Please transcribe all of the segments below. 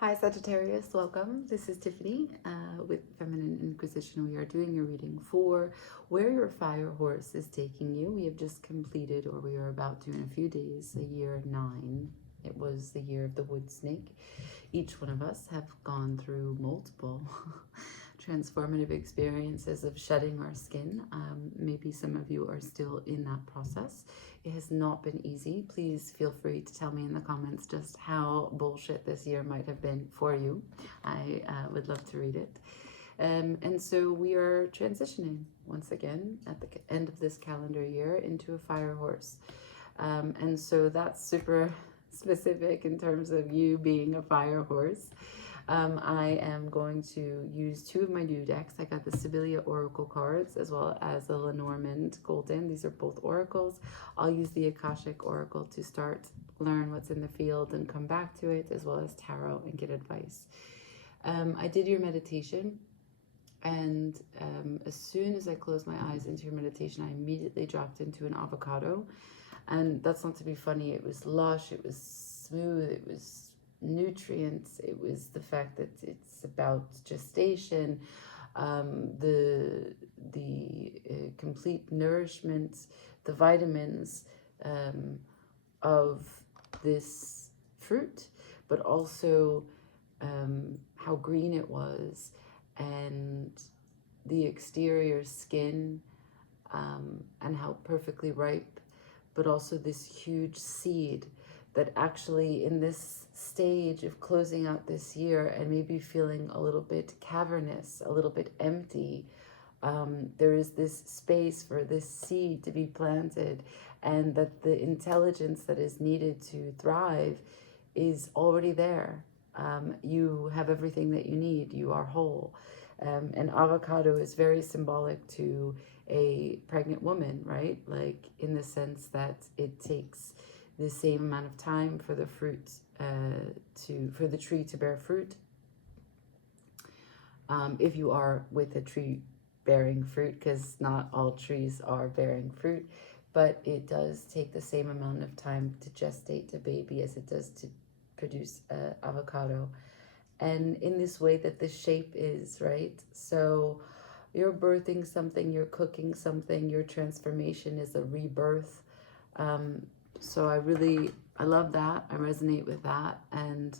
Hi Sagittarius, welcome. This is Tiffany with Feminine Inquisition. We are doing a reading for where your fire horse is taking you. We have just completed, or we are about to in a few days, a year 9. It was the year of the wood snake. Each one of us have gone through multiple transformative experiences of shedding our skin. Maybe some of you are still in that process. It has not been easy. Please feel free to tell me in the comments just how bullshit this year might have been for you. I would love to read it. And so we are transitioning once again at the end of this calendar year into a fire horse. And so that's super specific in terms of you being a fire horse. I am going to use 2 of my new decks. I got the Sibylla Oracle cards as well as the Lenormand Golden. These are both oracles. I'll use the Akashic Oracle to start, learn what's in the field and come back to it, as well as tarot and get advice. I did your meditation, and as soon as I closed my eyes into your meditation, I immediately dropped into an avocado. And that's not to be funny. It was lush, it was smooth, it was nutrients, it was the fact that it's about gestation, the complete nourishment, the vitamins of this fruit, but also how green it was, and the exterior skin, and how perfectly ripe, but also this huge seed that actually in this stage of closing out this year and maybe feeling a little bit cavernous, a little bit empty, there is this space for this seed to be planted, and that the intelligence that is needed to thrive is already there. You have everything that you need. You are whole. And avocado is very symbolic to a pregnant woman, right? Like in the sense that it takes the same amount of time for the fruit for the tree to bear fruit. If you are with a tree bearing fruit, because not all trees are bearing fruit, but it does take the same amount of time to gestate a baby as it does to produce avocado. And in this way that the shape is, right? So you're birthing something, you're cooking something, your transformation is a rebirth. So I love that. I resonate with that. And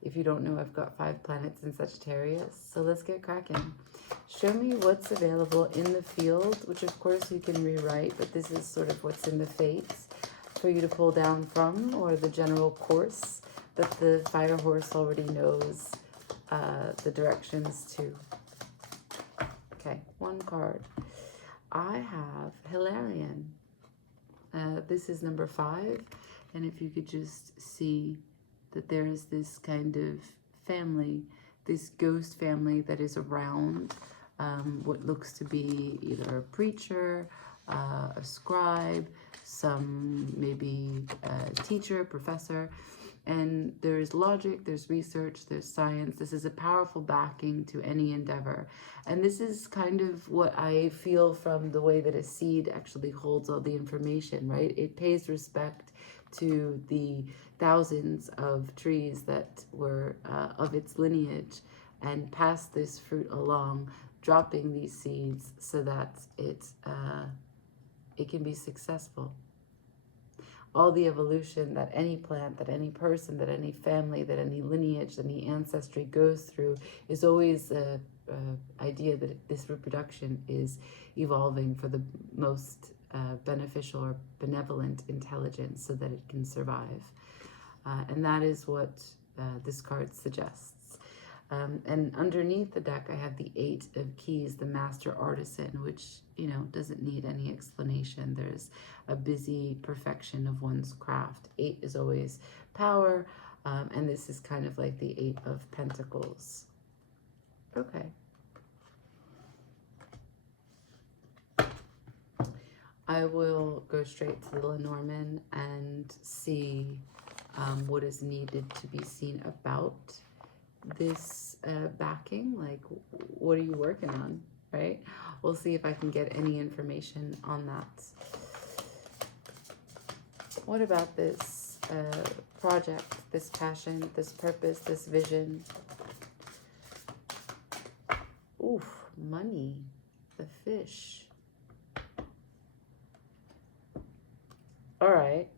if you don't know, I've got 5 planets in Sagittarius. So let's get cracking. Show me what's available in the field, which of course you can rewrite, but this is sort of what's in the fates for you to pull down from, or the general course that the fire horse already knows the directions to. Okay, 1 card. I have Hilarion. This is number 5, and if you could just see that there is this kind of family, this ghost family that is around what looks to be either a preacher, a scribe, some maybe a teacher, professor. And there's logic, there's research, there's science. This is a powerful backing to any endeavor. And this is kind of what I feel from the way that a seed actually holds all the information, right? It pays respect to the thousands of trees that were of its lineage and passed this fruit along, dropping these seeds so that it can be successful. All the evolution that any plant, that any person, that any family, that any lineage, that any ancestry goes through is always a idea that this reproduction is evolving for the most beneficial or benevolent intelligence so that it can survive. And that is what this card suggests. And underneath the deck, I have the 8 of Keys, the Master Artisan, which, you know, doesn't need any explanation. There's a busy perfection of one's craft. 8 is always power, and this is kind of like the 8 of Pentacles. Okay. I will go straight to the Lenormand and see what is needed to be seen about this backing. Like, what are you working on, right? We'll see if I can get any information on that. What about this project this passion, this purpose, this vision. Oof, money, the fish. All right,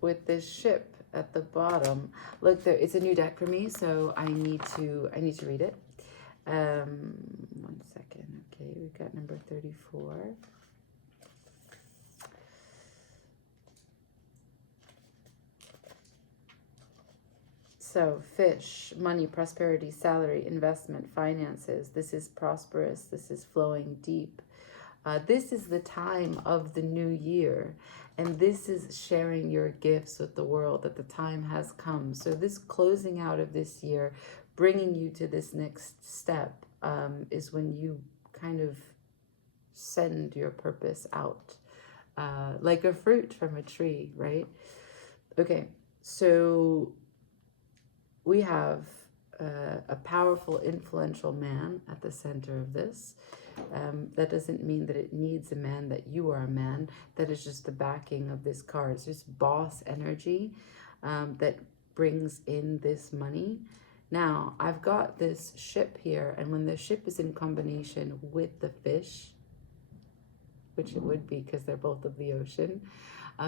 with this ship at the bottom, look there, it's a new deck for me, so I need to read it. 1 second. Okay, we've got number 34. So fish, money, prosperity, salary, investment, finances. This is prosperous. This is flowing deep. This is the time of the new year. And this is sharing your gifts with the world, that the time has come. So this closing out of this year, bringing you to this next step, is when you kind of send your purpose out. Like a fruit from a tree, right? Okay, so we have a powerful, influential man at the center of this. That doesn't mean that it needs a man, that you are a man. That is just the backing of this card. It's just boss energy that brings in this money. Now, I've got this ship here, and when the ship is in combination with the fish, which it would be because they're both of the ocean,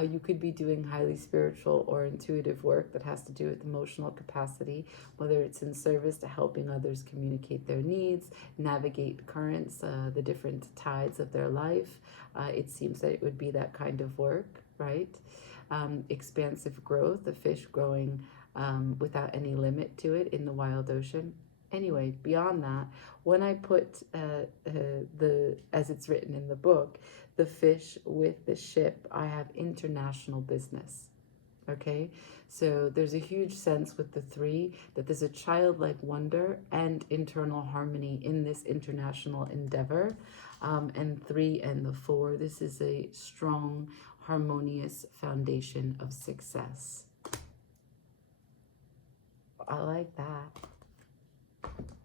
you could be doing highly spiritual or intuitive work that has to do with emotional capacity, whether it's in service to helping others communicate their needs, navigate currents, the different tides of their life. It seems that it would be that kind of work, right? Expansive growth, the fish growing without any limit to it in the wild ocean. Anyway, beyond that, when I put as it's written in the book, the fish with the ship, I have international business. Okay, so there's a huge sense with the 3 that there's a childlike wonder and internal harmony in this international endeavor. And 3 and the 4, this is a strong, harmonious foundation of success. I like that.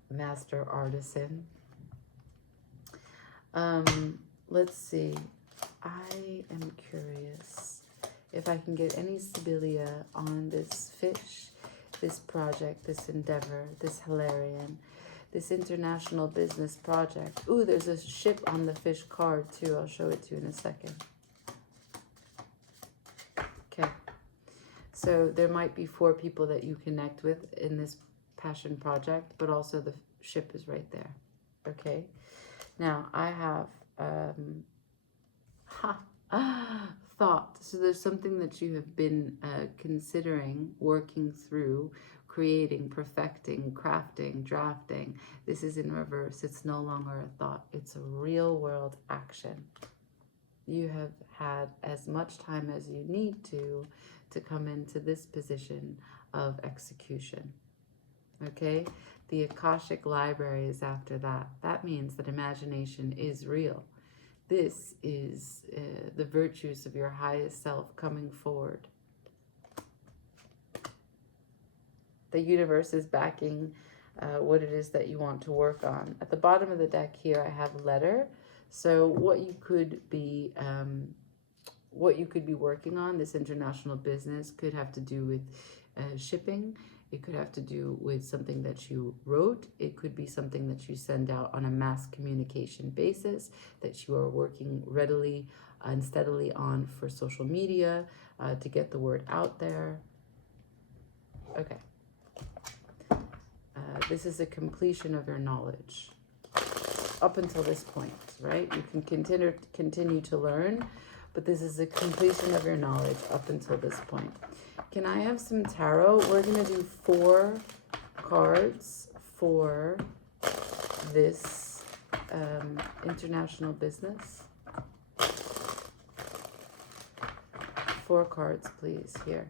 Master artisan. Let's see. I am curious if I can get any Sibylla on this fish, this project, this endeavor, this Hilarion, this international business project. Ooh, there's a ship on the fish card too. I'll show it to you in a second. Okay. So there might be 4 people that you connect with in this passion project, but also the ship is right there. Okay. Now I have thought. So there's something that you have been considering, working through, creating, perfecting, crafting, drafting. This is in reverse. It's no longer a thought. It's a real world action. You have had as much time as you need to come into this position of execution. Okay? The Akashic Library is after that. That means that imagination is real. This is the virtues of your highest self coming forward. The universe is backing what it is that you want to work on. At the bottom of the deck here, I have a letter. So what you could be working on, this international business, could have to do with shipping. It could have to do with something that you wrote. It could be something that you send out on a mass communication basis that you are working readily and steadily on for social media to get the word out there. Okay. This is a completion of your knowledge up until this point, right? You can continue to learn, but this is a completion of your knowledge up until this point. Can I have some tarot? We're going to do 4 cards for this international business. 4 cards, please, here.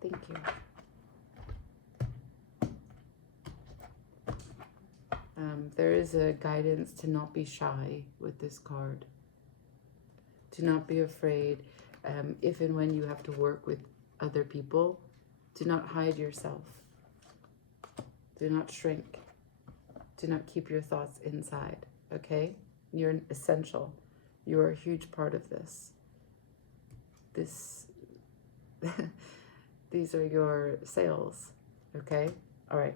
Thank you. There is a guidance to not be shy with this card. To not be afraid. If and when you have to work with other people, do not hide yourself. Do not shrink. Do not keep your thoughts inside, okay? You're essential You're a huge part of this. These are your sales, okay? All right.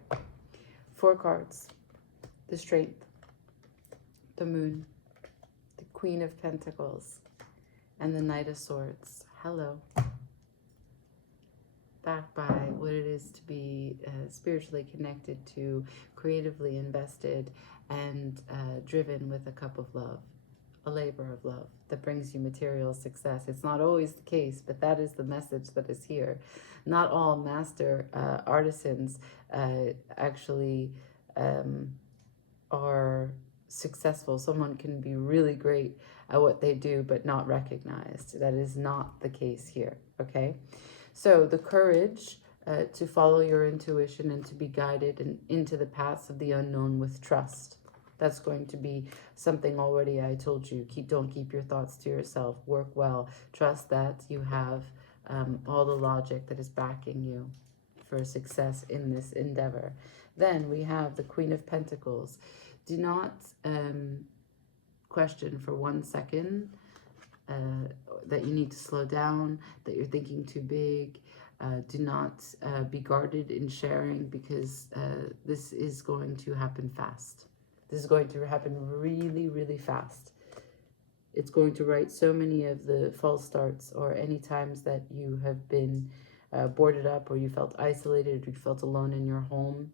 4 cards. The Strength, the Moon, the Queen of Pentacles, and the Knight of Swords. Hello. Backed by what it is to be spiritually connected to, creatively invested, and driven with a cup of love, a labor of love that brings you material success. It's not always the case, but that is the message that is here. Not all master artisans actually are successful. Someone can be really great at what they do, but not recognized. That is not the case here, okay? So the courage to follow your intuition and to be guided into the paths of the unknown with trust. That's going to be something already I told you. Don't keep your thoughts to yourself. Work well. Trust that you have all the logic that is backing you for success in this endeavor. Then we have the Queen of Pentacles. Do not question for 1 second that you need to slow down, that you're thinking too big. Do not be guarded in sharing, because this is going to happen fast. This is going to happen really, really fast. It's going to right so many of the false starts, or any times that you have been boarded up, or you felt isolated, or you felt alone in your home.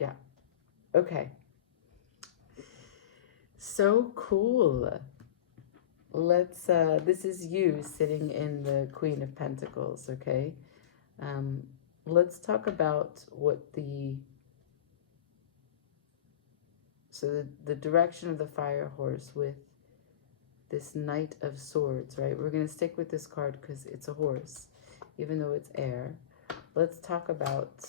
Yeah. Okay. So cool. Let's, this is you sitting in the Queen of Pentacles, okay? Let's talk about what so the direction of the fire horse with this Knight of Swords, right? We're going to stick with this card because it's a horse, even though it's air. Let's talk about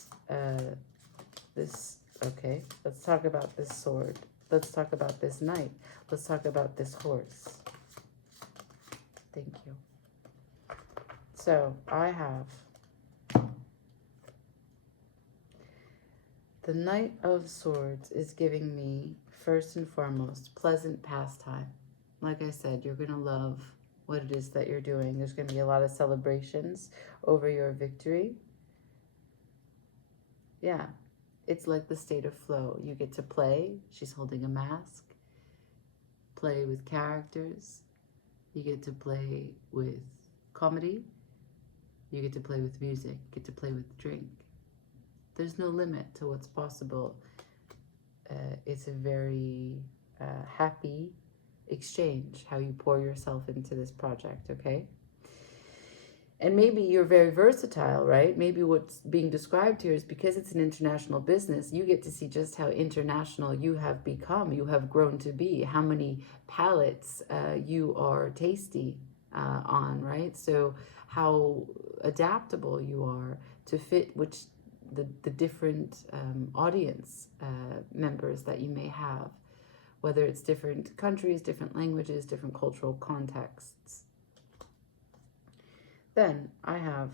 this, okay? Let's talk about this sword. Let's talk about this knight. Let's talk about this horse. Thank you. So I have the Knight of Swords is giving me, first and foremost, pleasant pastime. Like I said, you're going to love what it is that you're doing. There's going to be a lot of celebrations over your victory. Yeah, it's like the state of flow. You get to play. She's holding a mask. Play with characters. You get to play with comedy. You get to play with music. You get to play with drink. There's no limit to what's possible. It's a very happy exchange, how you pour yourself into this project, okay? And maybe you're very versatile, right? Maybe what's being described here is because it's an international business, you get to see just how international you have become, you have grown to be, how many palates you are tasty on, right? So how adaptable you are to fit the different audience members that you may have, whether it's different countries, different languages, different cultural contexts. Then I have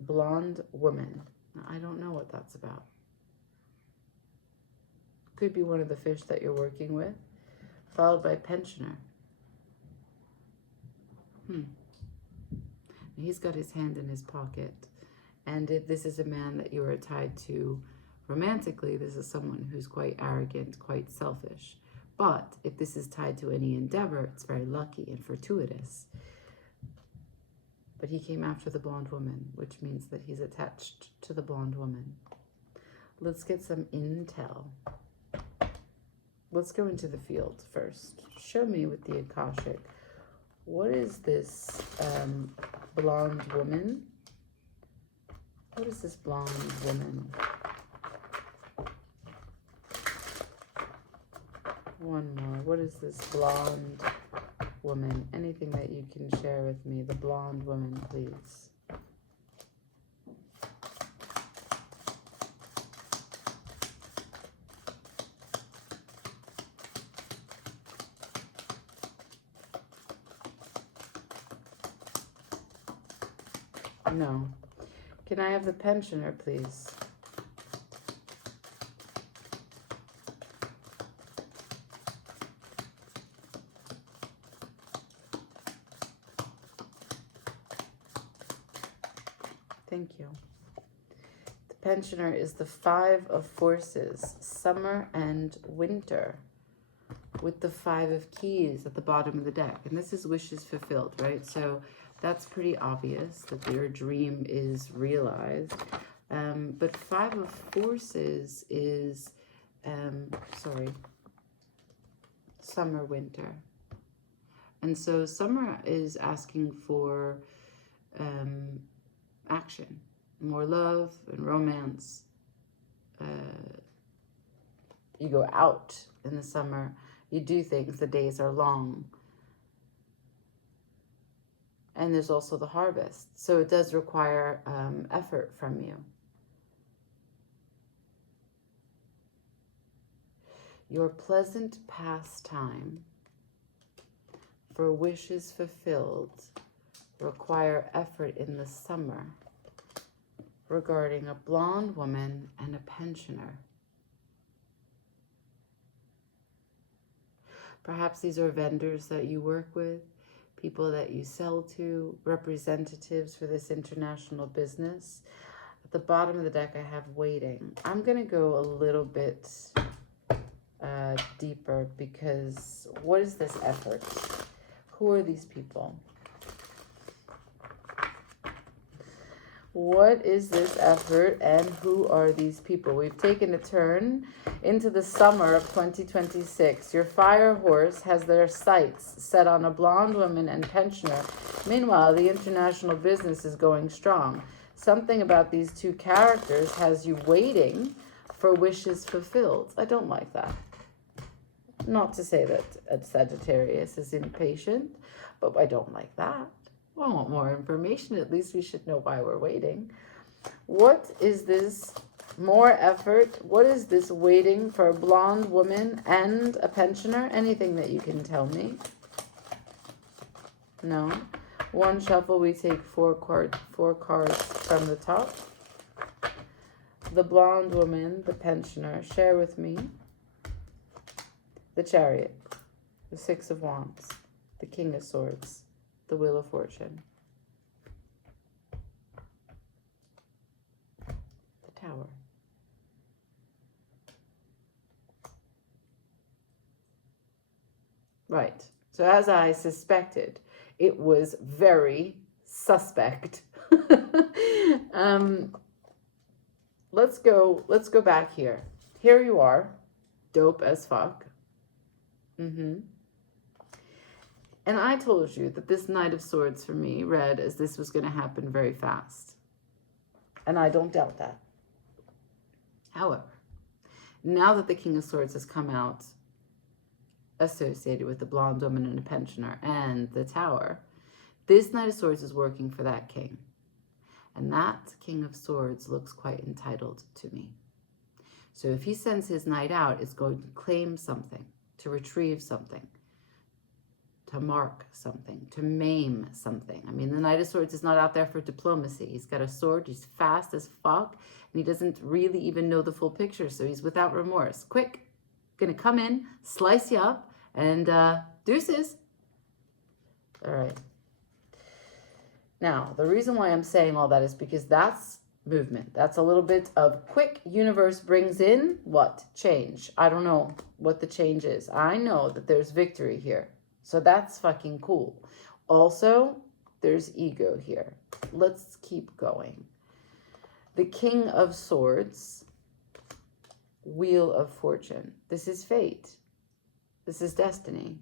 Blonde Woman. Now, I don't know what that's about. Could be one of the fish that you're working with, followed by Pensioner. He's got his hand in his pocket. And if this is a man that you are tied to romantically, this is someone who's quite arrogant, quite selfish. But if this is tied to any endeavor, it's very lucky and fortuitous. But he came after the blonde woman, which means that he's attached to the blonde woman. Let's get some intel. Let's go into the field first. Show me with the Akashic. What is this blonde woman? What is this blonde woman? One more. What is this blonde woman? Anything that you can share with me. The blonde woman, please. No. Can I have the pensioner, please? Thank you. The pensioner is the 5 of forces, summer and winter, with the 5 of keys at the bottom of the deck. And this is wishes fulfilled, right? So that's pretty obvious that your dream is realized. But 5 of forces is, summer, winter. And so summer is asking for action, more love and romance. You go out in the summer, you do things, the days are long. And there's also the harvest. So it does require effort from you. Your pleasant pastime for wishes fulfilled require effort in the summer regarding a blonde woman and a pensioner. Perhaps these are vendors that you work with, people that you sell to, representatives for this international business. At the bottom of the deck, I have waiting. I'm going to go a little bit deeper because what is this effort? Who are these people? What is this effort and who are these people? We've taken a turn into the summer of 2026. Your fire horse has their sights set on a blonde woman and pensioner. Meanwhile, the international business is going strong. Something about these two characters has you waiting for wishes fulfilled. I don't like that. Not to say that a Sagittarius is impatient, but I don't like that. I want more information. At least we should know why we're waiting. What is this more effort? What is this waiting for a blonde woman and a pensioner? Anything that you can tell me? No. One shuffle, we take four cards from the top. The blonde woman, the pensioner. Share with me. The Chariot, the 6 of Wands, the King of Swords, the Wheel of Fortune, the Tower. Right. So as I suspected, it was very suspect. Let's go back here. Here you are, dope as fuck. And I told you that this Knight of Swords for me read as this was going to happen very fast. And I don't doubt that. However, now that the King of Swords has come out associated with the blonde woman and a pensioner and the Tower, this Knight of Swords is working for that king. And that King of Swords looks quite entitled to me. So if he sends his knight out, it's going to claim something, to retrieve something, to mark something, to maim something. I mean, the Knight of Swords is not out there for diplomacy. He's got a sword, he's fast as fuck, and he doesn't really even know the full picture, so he's without remorse. Quick, gonna come in, slice you up, and deuces. All right. Now, the reason why I'm saying all that is because that's movement. That's a little bit of quick. Universe brings in what? Change. I don't know what the change is. I know that there's victory here. So that's fucking cool. Also, there's ego here. Let's keep going. The King of Swords, Wheel of Fortune. This is fate. This is destiny.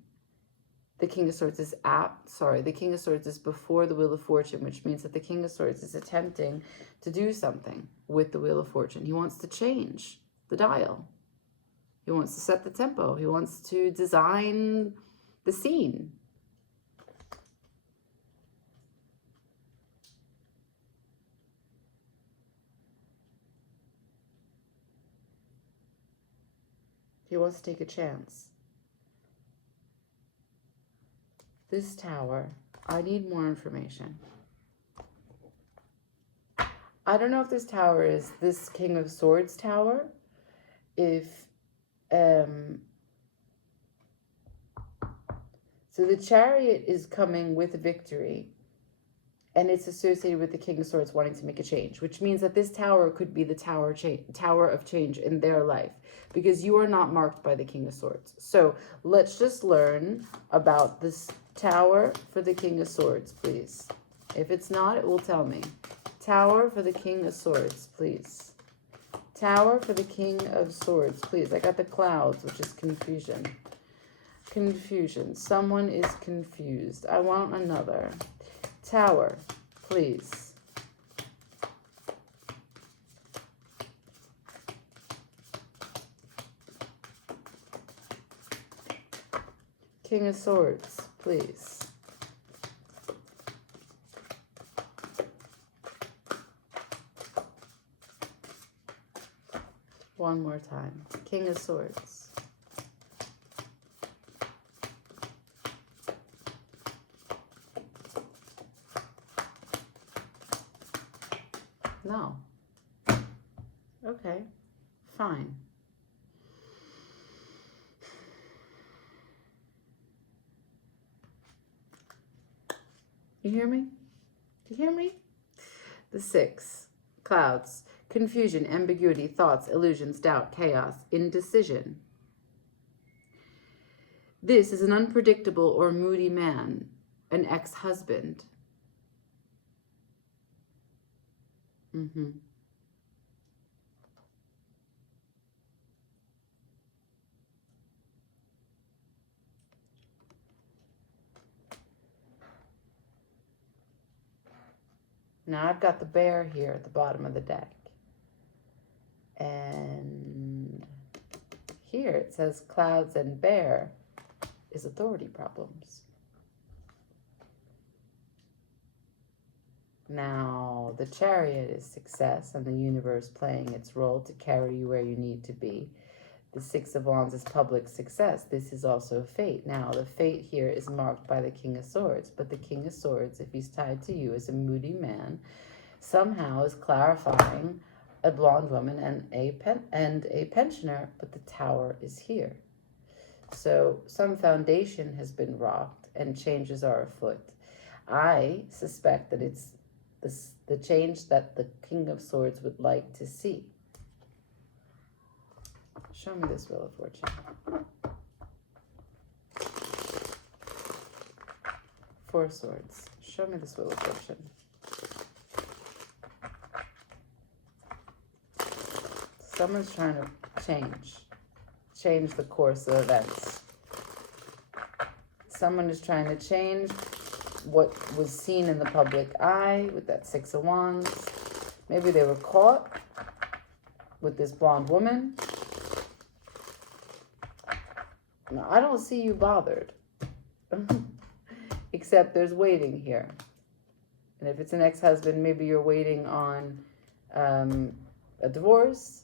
The King of Swords is the King of Swords is before the Wheel of Fortune, which means that the King of Swords is attempting to do something with the Wheel of Fortune. He wants to change the dial. He wants to set the tempo. He wants to design the scene. He wants to take a chance. This Tower, I need more information. I don't know if this tower is this King of Swords tower. If, so the Chariot is coming with victory. And it's associated with the King of Swords wanting to make a change, which means that this tower could be the tower of change in their life, because you are not marked by the King of Swords. So let's just learn about this tower for the King of Swords, please. If it's not, it will tell me. Tower for the King of Swords, please. Tower for the King of Swords, please. I got the clouds, which is confusion. Confusion. Someone is confused. I want another. Tower, please. King of Swords, please. One more time. King of Swords. No. Okay. Fine. You hear me? Do you hear me? The 6. Clouds. Confusion, ambiguity, thoughts, illusions, doubt, chaos, indecision. This is an unpredictable or moody man, an ex-husband. Now I've got the bear here at the bottom of the deck. And here it says clouds and bear is authority problems. Now the chariot is success and the universe playing its role to carry you where you need to be. The 6 of Wands is public success. This is also fate. Now the fate here is marked by the King of Swords, but the King of Swords, if he's tied to you as a moody man, somehow is clarifying a blonde woman and a pensioner, but the tower is here. So some foundation has been rocked and changes are afoot. I suspect that it's the change that the King of Swords would like to see. Show me this Wheel of Fortune. 4 Swords. Show me this Wheel of Fortune. Someone's trying to change the course of events. Someone is trying to change what was seen in the public eye with that 6 of Wands. Maybe they were caught with this blonde woman. Now, I don't see you bothered. Except there's waiting here. And if it's an ex-husband, maybe you're waiting on a divorce.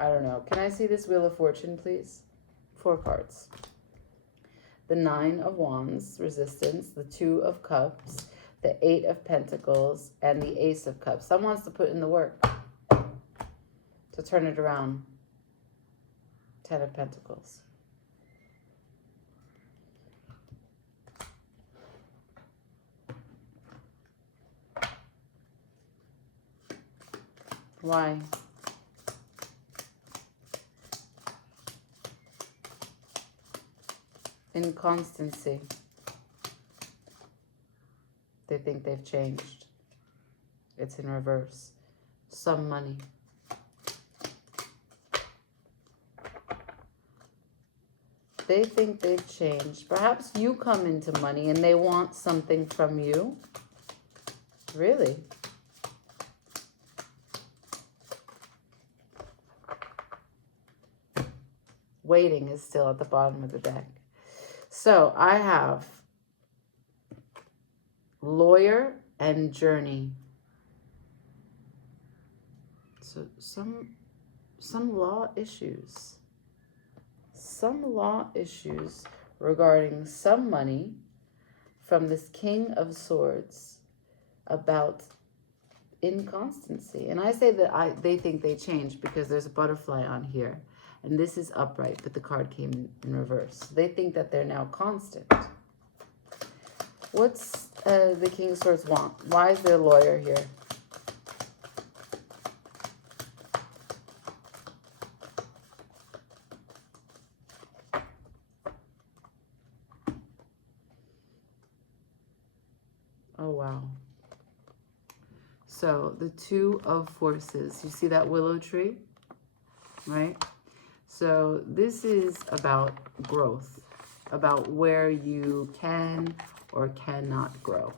I don't know. Can I see this Wheel of Fortune, please? 4 cards. The 9 of Wands, resistance, the 2 of Cups, the 8 of Pentacles, and the Ace of Cups. Someone wants to put in the work to turn it around. 10 of Pentacles. Why? Inconstancy. They think they've changed. It's in reverse. Some money. They think they've changed. Perhaps you come into money and they want something from you. Really? Waiting is still at the bottom of the deck. So I have lawyer and journey. So some law issues. Some law issues regarding some money from this King of Swords about inconstancy. And I say that they think they changed because there's a butterfly on here. And this is upright, but the card came in reverse. They think that they're now constant. What's the King of Swords want? Why is the lawyer here? Oh, wow. So the Two of Forces, you see that willow tree, right? So this is about growth, about where you can or cannot grow.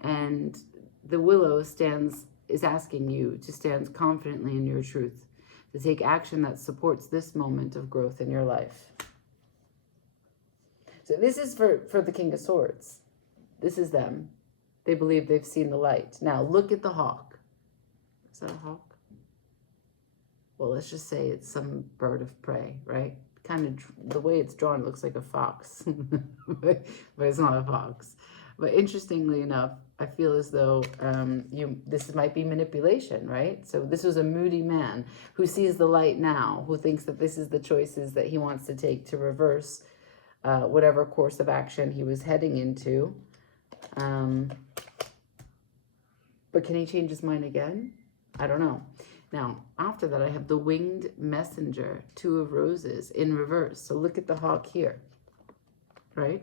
And the willow is asking you to stand confidently in your truth, to take action that supports this moment of growth in your life. So this is for the King of Swords. This is them. They believe they've seen the light. Now look at the hawk. Is that a hawk? Well, let's just say it's some bird of prey, right? Kind of the way it's drawn, it looks like a fox, but it's not a fox. But interestingly enough, I feel as though this might be manipulation, right? So this was a moody man who sees the light now, who thinks that this is the choices that he wants to take to reverse whatever course of action he was heading into. But can he change his mind again? I don't know. Now, after that, I have the Winged Messenger, Two of Roses in reverse. So look at the hawk here, right?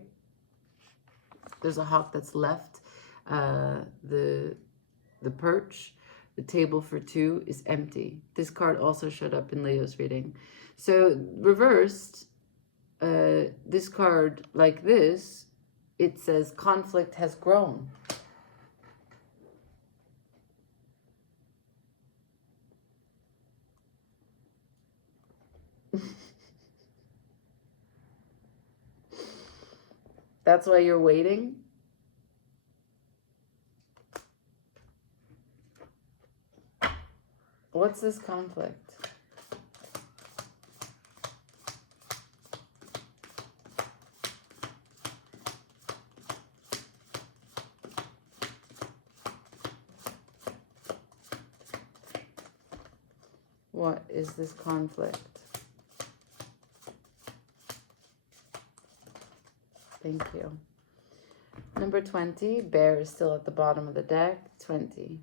There's a hawk that's left the perch. The table for two is empty. This card also showed up in Leo's reading. So reversed, this card like this, it says conflict has grown. That's why you're waiting? What's this conflict? What is this conflict? Thank you. Number 20, bear is still at the bottom of the deck. 20.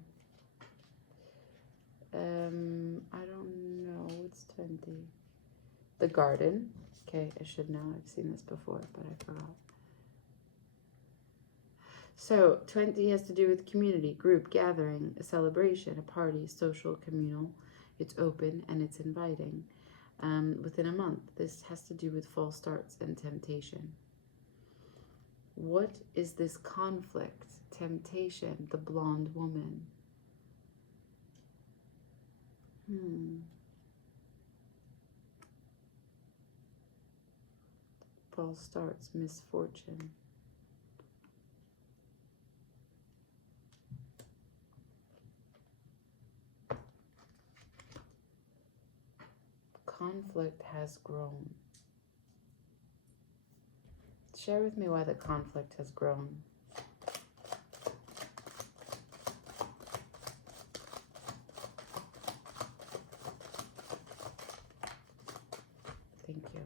I don't know. What's 20? The garden. Okay, I should know. I've seen this before, but I forgot. So 20 has to do with community, group, gathering, a celebration, a party, social, communal. It's open and it's inviting. Within a month, this has to do with false starts and temptation. What is this conflict? Temptation, the blonde woman. False starts, misfortune. Conflict has grown. Share with me why the conflict has grown. Thank you.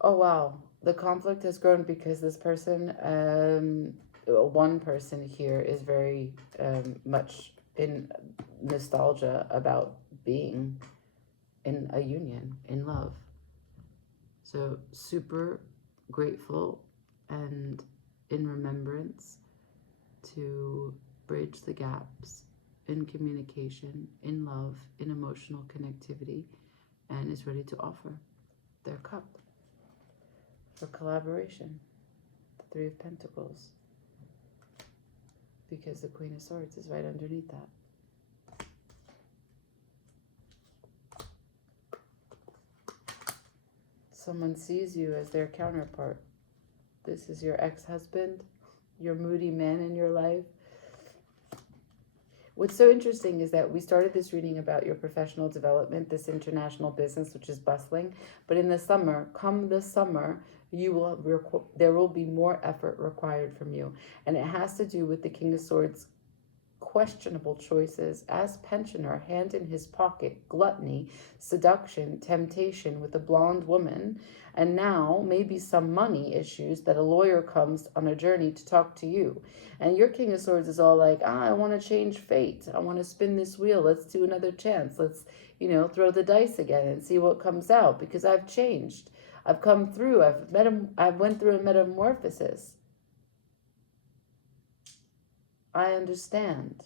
Oh, wow. The conflict has grown because this person, one person here is very much in nostalgia about being in a union, in love. So super grateful and in remembrance to bridge the gaps in communication, in love, in emotional connectivity, and is ready to offer their cup for collaboration. The Three of Pentacles. Because the Queen of Swords is right underneath that. Someone sees you as their counterpart. This is your ex-husband, your moody man in your life. What's so interesting is that we started this reading about your professional development, this international business, which is bustling. But in the summer, come the summer, there will be more effort required from you. And it has to do with the King of Swords questionable choices, as pensioner, hand in his pocket, gluttony, seduction, temptation with a blonde woman, and now maybe some money issues that a lawyer comes on a journey to talk to you. And your King of Swords is all like, I want to change fate. I want to spin this wheel. Let's do another chance. Let's, throw the dice again and see what comes out, because I've changed. I've come through. I went through a metamorphosis. I understand.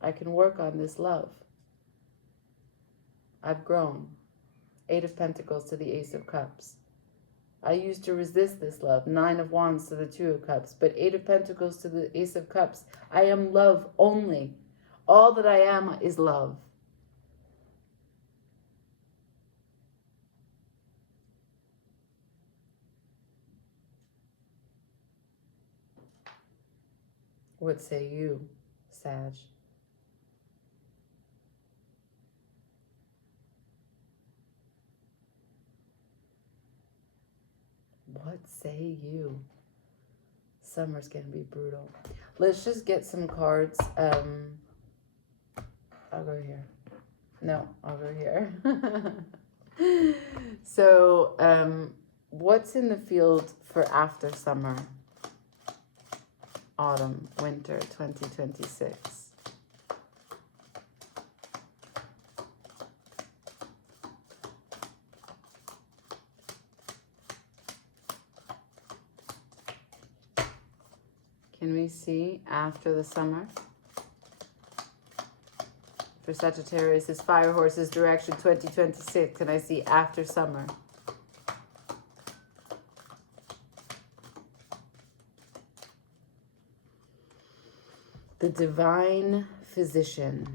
I can work on this love. I've grown. 8 of Pentacles to the Ace of Cups. I used to resist this love. 9 of Wands to the 2 of Cups. But 8 of Pentacles to the Ace of Cups. I am love only. All that I am is love. What say you, Sag? What say you? Summer's gonna be brutal. Let's just get some cards. I'll go here. No, I'll go here. So, what's in the field for after summer, autumn, winter 2026? Can we see after the summer? For Sagittarius, is Fire Horses direction 2026. Can I see after summer? The Divine Physician.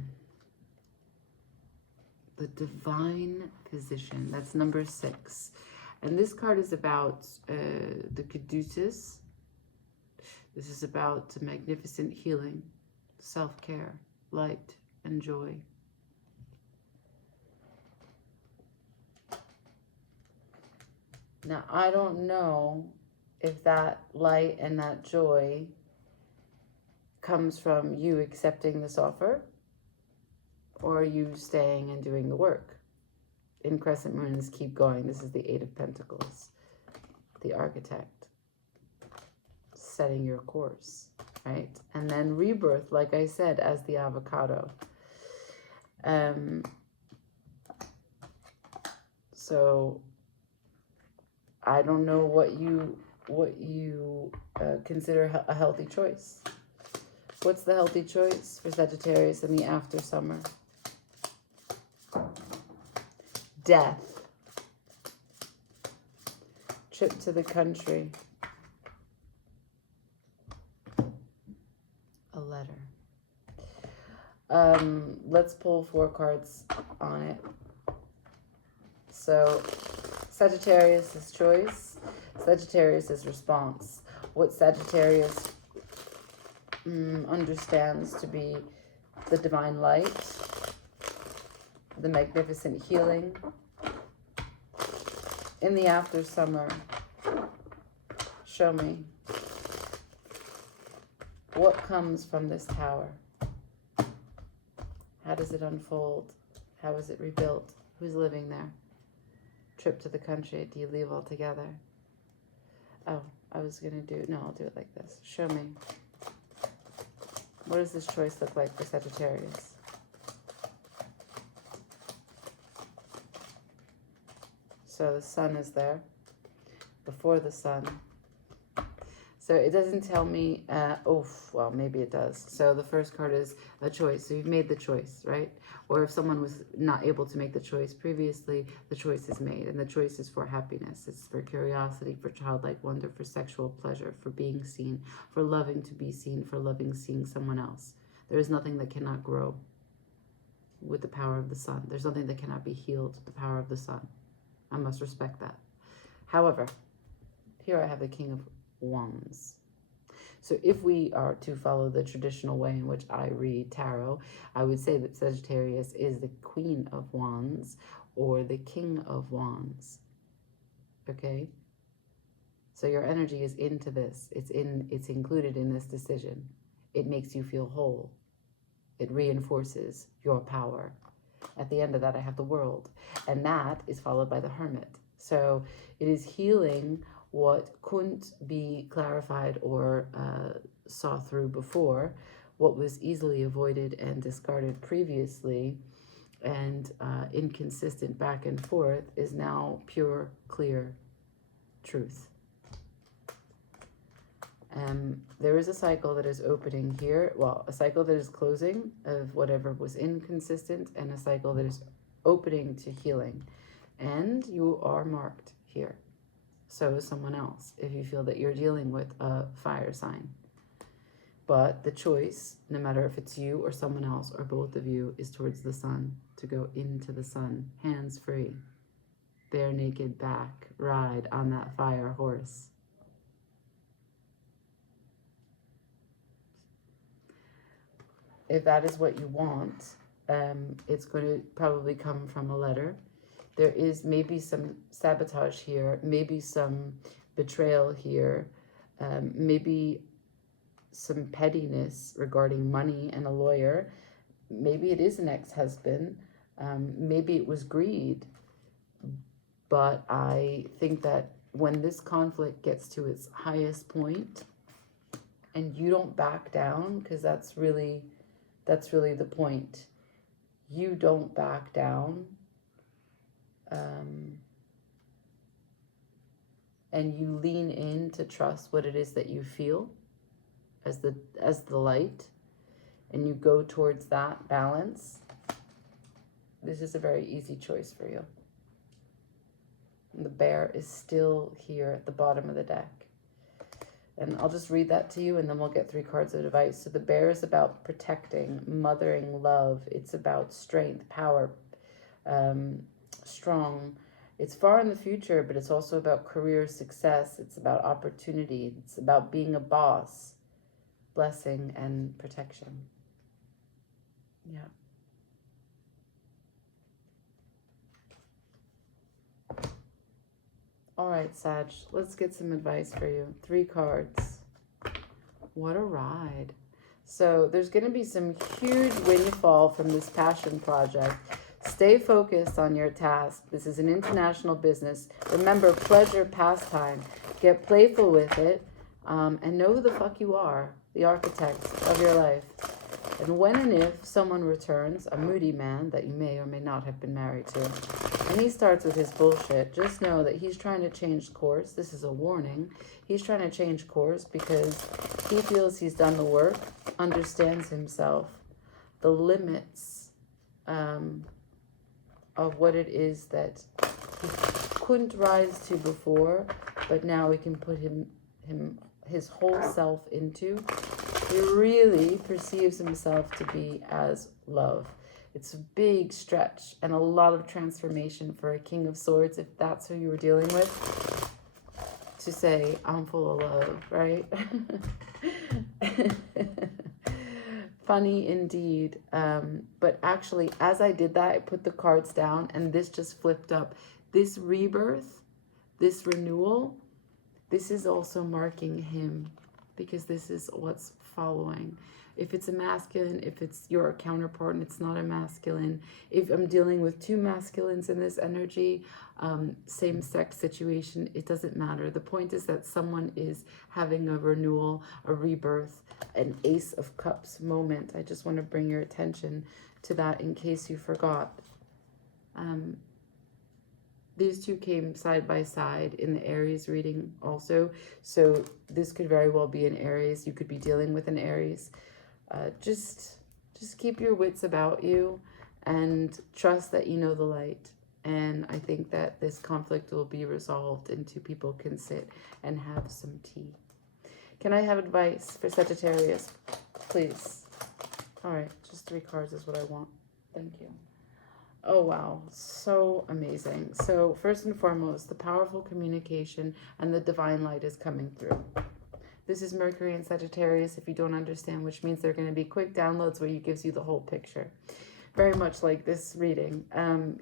The Divine Physician. That's number 6. And this card is about the Caduceus. This is about magnificent healing, self-care, light, and joy. Now, I don't know if that light and that joy comes from you accepting this offer, or you staying and doing the work. In Crescent Moons, keep going. This is the 8 of Pentacles, the Architect. Setting your course, right? And then rebirth, like I said, as the Avocado. So I don't know what you consider a healthy choice. What's the healthy choice for Sagittarius in the after summer? Death. Trip to the country. A letter. Let's pull 4 cards on it. So Sagittarius' choice, Sagittarius' response. What Sagittarius understands to be the divine light, the magnificent healing. In the after summer, show me. What comes from this tower? How does it unfold? How is it rebuilt? Who's living there? Trip to the country. Do you leave altogether? Oh, I was going to do... No, I'll do it like this. Show me. What does this choice look like for Sagittarius? So the sun is there. Before the sun. So it doesn't tell me, well, maybe it does. So the first card is a choice. So you've made the choice, right? Or if someone was not able to make the choice previously, the choice is made. And the choice is for happiness. It's for curiosity, for childlike wonder, for sexual pleasure, for being seen, for loving to be seen, for loving seeing someone else. There is nothing that cannot grow with the power of the sun. There's nothing that cannot be healed with the power of the sun. I must respect that. However, here I have the King of Wands. So if we are to follow the traditional way in which I read tarot, I would say that Sagittarius is the Queen of Wands or the King of Wands. Okay? So your energy is into this. It's included in this decision. It makes you feel whole. It reinforces your power. At the end of that, I have the World. And that is followed by the Hermit. So it is healing what couldn't be clarified or saw through before, what was easily avoided and discarded previously, and inconsistent back and forth is now pure, clear truth. There is a cycle that is opening here. Well, a cycle that is closing of whatever was inconsistent, and a cycle that is opening to healing. And you are marked here. So is someone else, if you feel that you're dealing with a fire sign. But the choice, no matter if it's you or someone else or both of you, is towards the sun, to go into the sun, hands free, bare naked back, ride on that fire horse. If that is what you want, it's going to probably come from a letter. There is maybe some sabotage here, maybe some betrayal here, maybe some pettiness regarding money and a lawyer. Maybe it is an ex-husband. Maybe it was greed. But I think that when this conflict gets to its highest point and you don't back down, because that's really the point. You don't back down. And you lean in to trust what it is that you feel as the light, and you go towards that balance. This is a very easy choice for you. And the bear is still here at the bottom of the deck. And I'll just read that to you, and then we'll get 3 cards of advice. So the bear is about protecting, mothering, love. It's about strength, power, strong. It's far in the future, but it's also about career success. It's about opportunity. It's about being a boss, blessing, and protection. Yeah. All right, Sag, let's get some advice for you. 3 cards. What a ride. So there's going to be some huge windfall from this passion project. Stay focused on your task. This is an international business. Remember, pleasure, pastime. Get playful with it, and know who the fuck you are, the architect of your life. And when and if someone returns, a moody man that you may or may not have been married to, and he starts with his bullshit, just know that he's trying to change course. This is a warning. He's trying to change course because he feels he's done the work, understands himself, the limits of what it is that he couldn't rise to before, but now we can put his whole self into. He really perceives himself to be as love. It's a big stretch and a lot of transformation for a King of Swords, if that's who you were dealing with, to say, I'm full of love, right? Funny indeed. But actually, as I did that, I put the cards down and this just flipped up. This rebirth, this renewal, this is also marking him, because this is what's following. If it's a masculine, if it's your counterpart and it's not a masculine, if I'm dealing with 2 masculines in this energy, same-sex situation, it doesn't matter. The point is that someone is having a renewal, a rebirth, an Ace of Cups moment. I just want to bring your attention to that in case you forgot. These 2 came side by side in the Aries reading also. So this could very well be an Aries. You could be dealing with an Aries. Just keep your wits about you and trust that you know the light. And I think that this conflict will be resolved and 2 people can sit and have some tea. Can I have advice for Sagittarius, please? All right, just 3 cards is what I want. Thank you. Oh, wow. So amazing. So first and foremost, the powerful communication and the divine light is coming through. This is Mercury in Sagittarius, if you don't understand, which means they're going to be quick downloads where he gives you the whole picture. very much like this reading.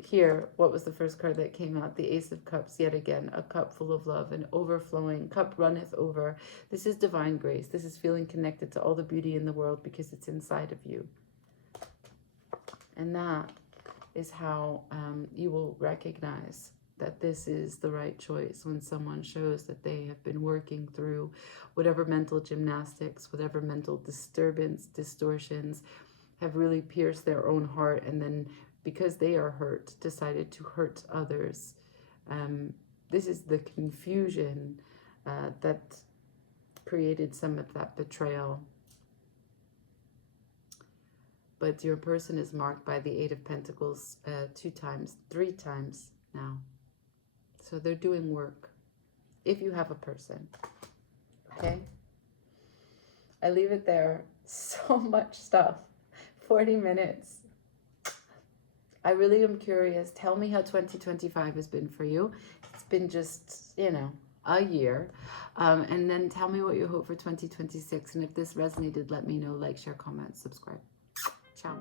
Here, what was the first card that came out? The Ace of Cups, yet again, a cup full of love, an overflowing cup runneth over. This is divine grace. This is feeling connected to all the beauty in the world because it's inside of you. And that is how you will recognize that this is the right choice when someone shows that they have been working through whatever mental gymnastics, whatever mental disturbance, distortions have really pierced their own heart, and then because they are hurt, decided to hurt others. This is the confusion that created some of that betrayal. But your person is marked by the Eight of Pentacles 2 times, 3 times now. So they're doing work, if you have a person, okay? I leave it there. So much stuff. 40 minutes. I really am curious. Tell me how 2025 has been for you. It's been just, you know, a year. And then tell me what you hope for 2026. And if this resonated, let me know. Like, share, comment, subscribe. Ciao.